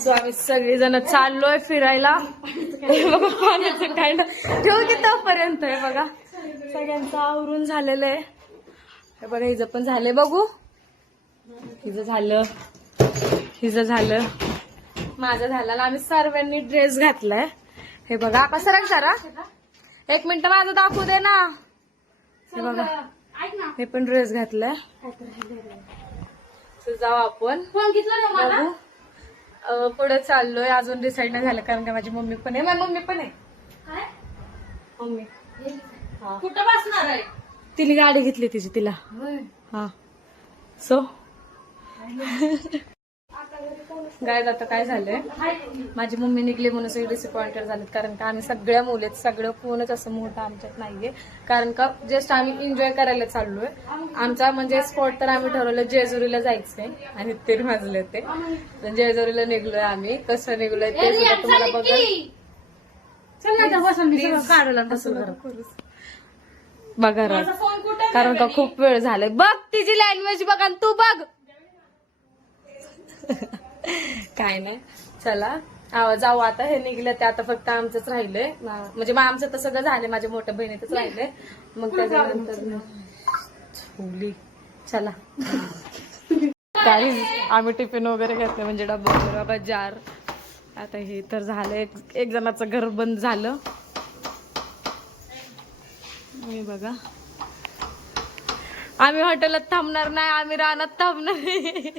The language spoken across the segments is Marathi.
सो आम्ही सगळेजण चाललोय फिरायला. पाण्याचं काय ठेवू की तोपर्यंत आहे बघा. सगळ्यांचं आवरून झालेलं आहे. हे बघा हिचं पण झालंय. बघू हिचं झालं, हिचं झालं, माझं झालं. आम्ही सर्वांनी ड्रेस घातलाय. हे बघा आता सरळ करा. एक मिनिट माझं दाखवू दे ना. हे बघा हे पण ड्रेस घातलाय. जाऊ आपण बघू. पुढे चाललोय. अजून डिसाईड नाही झालं कारण का माझी मम्मी पण आहे. माझी मम्मी पण आहे. मम्मी कुठं बसणार आहे? तिने गाडी घेतली तिची तिला. हा सो गायज आता काय झालंय, माझी मम्मी निघली म्हणून सगळे डिसअपॉइंटेड झालेत. कारण का आम्ही सगळ्या मुलीत सगळं कोणच असं मोठं आमच्यात नाहीये. कारण का जस्ट आम्ही एन्जॉय करायला चाललोय. आमचा म्हणजे स्पॉट तर आम्ही ठरवलं जेजुरीला जायचंय आणि 3 वाजले ते. जेजुरीला निघलोय आम्ही. कसं निघलोय ते सुद्धा तुम्हाला बघा. बघा कारण का खूप वेळ झालाय. बघ तिची लँग्वेज बघा तू बघ. काय नाही चला जाऊ आता. हे निघलं ते आता फक्त आमचंच राहिलंय. म्हणजे मग आमचं तर सगळं झालंय. माझ्या मोठ्या बहिणीतच राहिलंय. मग त्याच्यानंतर चला काही आम्ही टिफिन वगैरे घेतलं म्हणजे डब्बा वगैरे बाबा जार. आता हे तर झालं. एक जणाचं घर बंद झालं. हे बघा आम्ही हॉटेलात थांबणार नाही. आम्ही रानात थांबणार नाही.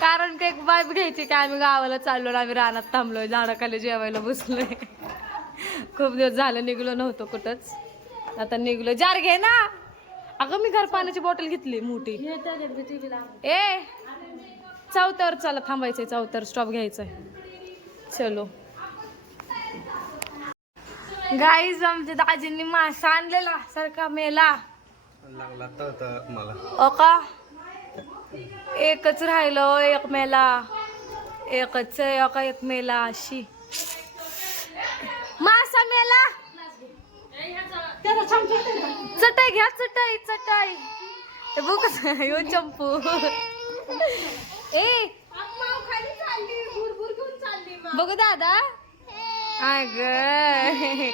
कारण की एक वाईब घ्यायची की आम्ही गावाला चाललो आणि आम्ही रानात थांबलोय. झाडाखाली जेवायला बसलोय. खूप दिवस झालं निघलो नव्हतो कुठंच. आता निघलो. जार घे ना. अगं मी घर पाण्याची बॉटल घेतली मोठी. ए चौथ्यावर चला थांबायचंय. चौथ्यावर स्टॉप घ्यायचाय. चलो गाईज आमच्या दाजींनी मासा आणलेला सारखा मेला लागला तर मला. ओ का एकच राहिलं. एक मेला. एकच आहे का एक मेला. अशी मासा मेला. चटाई घ्या. चटाई चटाई बघ यो चंपू. ए बघू दादा. अगं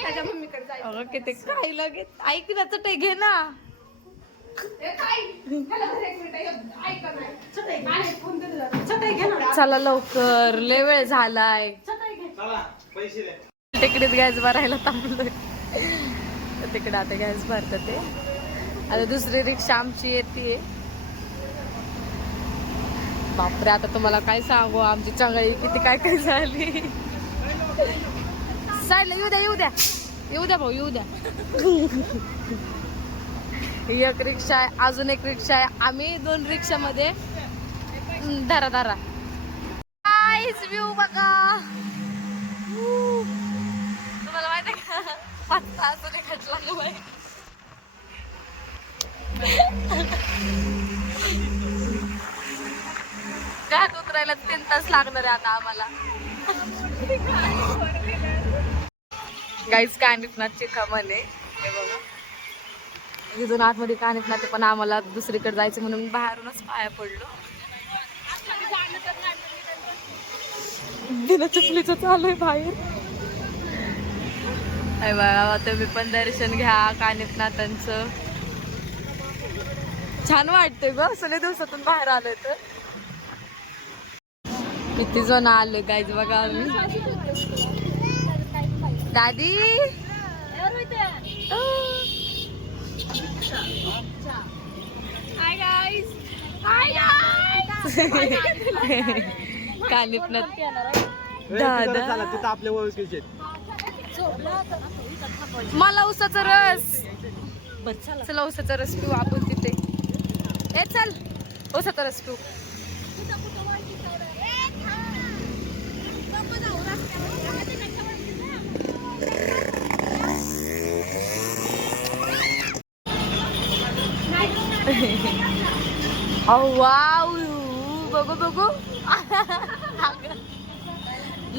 किती काय लागेल. ऐक ना चटाई घे ना. चला लवकर लय वेळ झालाय. तिकडेच गॅस भरायला थांबलोय. तिकडे आता गॅस भरतात ते. आता दुसरी रिक्षा आमची येते. बापरे आता तुम्हाला काय सांगू आमची चांगली किती काय काय झाली. सायला येऊ द्या येऊ द्या येऊ द्या भाऊ येऊ द्या. एक रिक्षा आहे. अजून एक रिक्षा आहे. आम्ही 2 रिक्षामध्ये धरा धरा. काहीच व्ह्यू बघा. तुम्हाला माहिती आहे का 5 तास खटला. घाट उतरायला 3 तास लागणार आहे आता आम्हाला. गाईज कानिफनाथची कमान आहे. हे बघा इथून आतमध्ये कानिफनाथ पण आम्हाला दुसरीकडे जायचं म्हणून बाहेरूनच पाया पडलो. बिना चपलीचं चालू आहे बाहेर. अरे बघा तुम्ही पण दर्शन घ्या कानिफनाथांचं. छान वाटतंय ग. सगळ्या दिवसातून बाहेर आलोय तर. किती जण आले गाईज बघा. आम्ही दादी कानिफनाथ दादा आपल्या ओळखीचे. मला उसाचा रस. चला उसाचा रस पिऊ आपण तिथे. ए चल उसाचा रस पिऊ. वाव बघू बघू.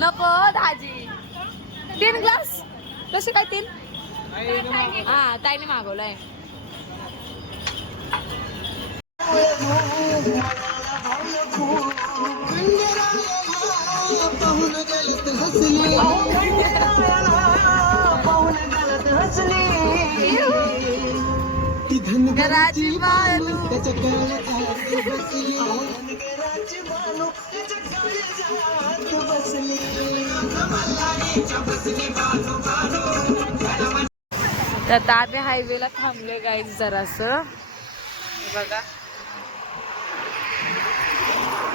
नको दाजी. 3 ग्लास कसे काय 3. हा ताईने मागवलाय. घराची बानू तर आता आम्ही हायवेला थांबले गाईज जरासं बघा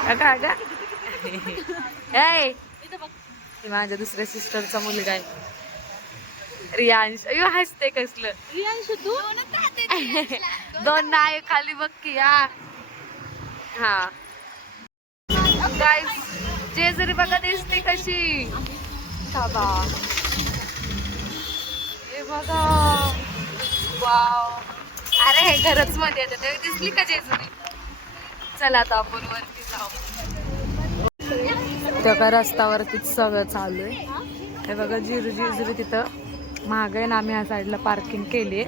अगा ए माझ्या दुसऱ्या सिस्टरचा मुलगा आहे रियांश अयो हसते कसलं रियांश तू दोन नाय खाली बघ की हा गाईज जेजुरी बघा दिसते कशी बाबा हे बघा वाव अरे हे घरच मध्ये येतं ते दिसली का जेजुरी चला आता आपण वरती जाऊ त्या रस्त्यावरतीच सगळं चालू आहे हे बघा जेजुरी तिथं महाग आहे ना आम्ही ह्या साईडला पार्किंग केली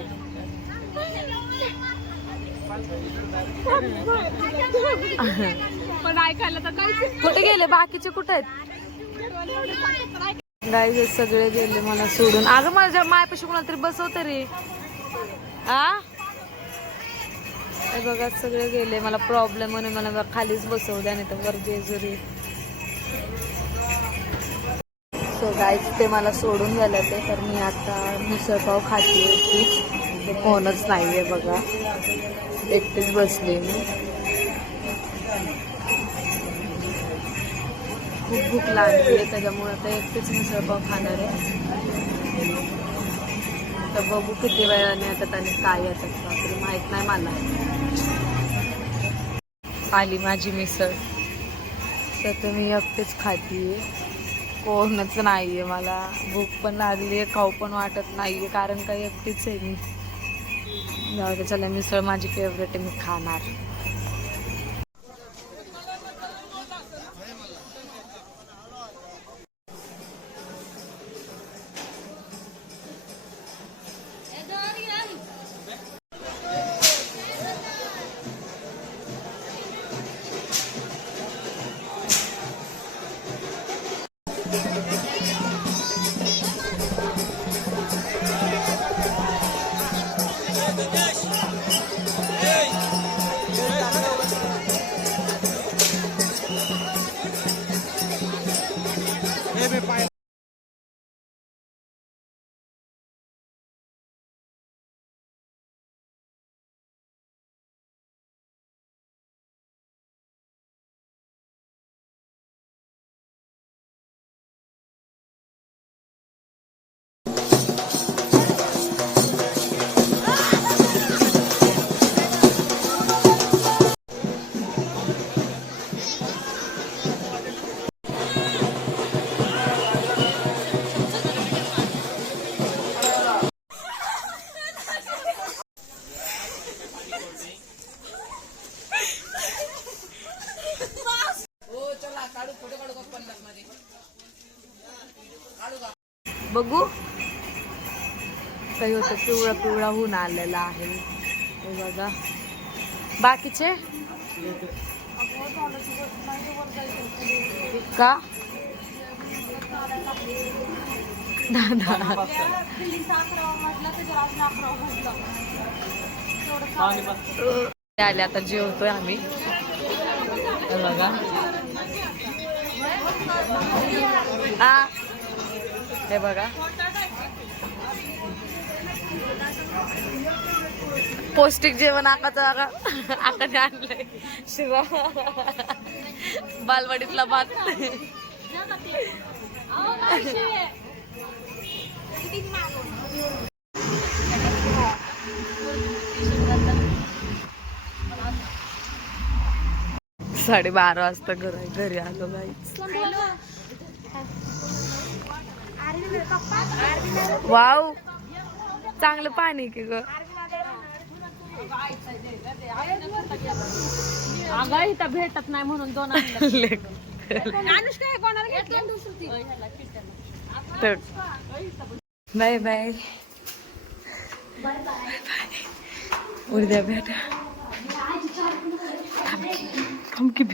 पण ऐकायला तर काय कुठे गेले बाकीचे कुठे आहेत गाईज सगळे गेले मला सोडून अगं माझ्या मायापाशी कोणाला तरी बसव तरी हे बघा सगळे गेले मला प्रॉब्लेम म्हणून मला खालीच बसवल्या नाही तर वर जेजुरी सो गाईज ते मला सोडून गेलं ते तर मी आता मिसळपाव खाते एकटीच ते कोणच नाहीये बघा एकटीच बसले मी खूप भूक लागली आहे त्याच्यामुळे आता एकटीच मिसळपाव खाणार आहे तर बघू किती वेळाने येतात आणि काय येतात तरी माहित नाही मला आली माझी मिसळ तर मी एकटीच खातीये कोणच नाहीये मला भूक पण लागली आहे खाऊ पण वाटत नाहीये कारण काही एकटीच आहे मी जाऊ दे चला मिसळ माझी फेवरेट आहे मी खाणार बघू काही होतं पिवळा पिवळा होऊन आलेला आहे हे बघा बाकीचे का दादा आले आता जेवतोय आम्ही हे बघा हे बघा पौष्टिक जेवण आकाचं आकाने आणलंय शिवा बालवाडीतला भात साडेबारा वाजता घरी आलो गाईच वाव चांगलं पाणी की ग अगं इथं भेटत नाही म्हणून दोन बाय बाय उद्या भेटा थांब की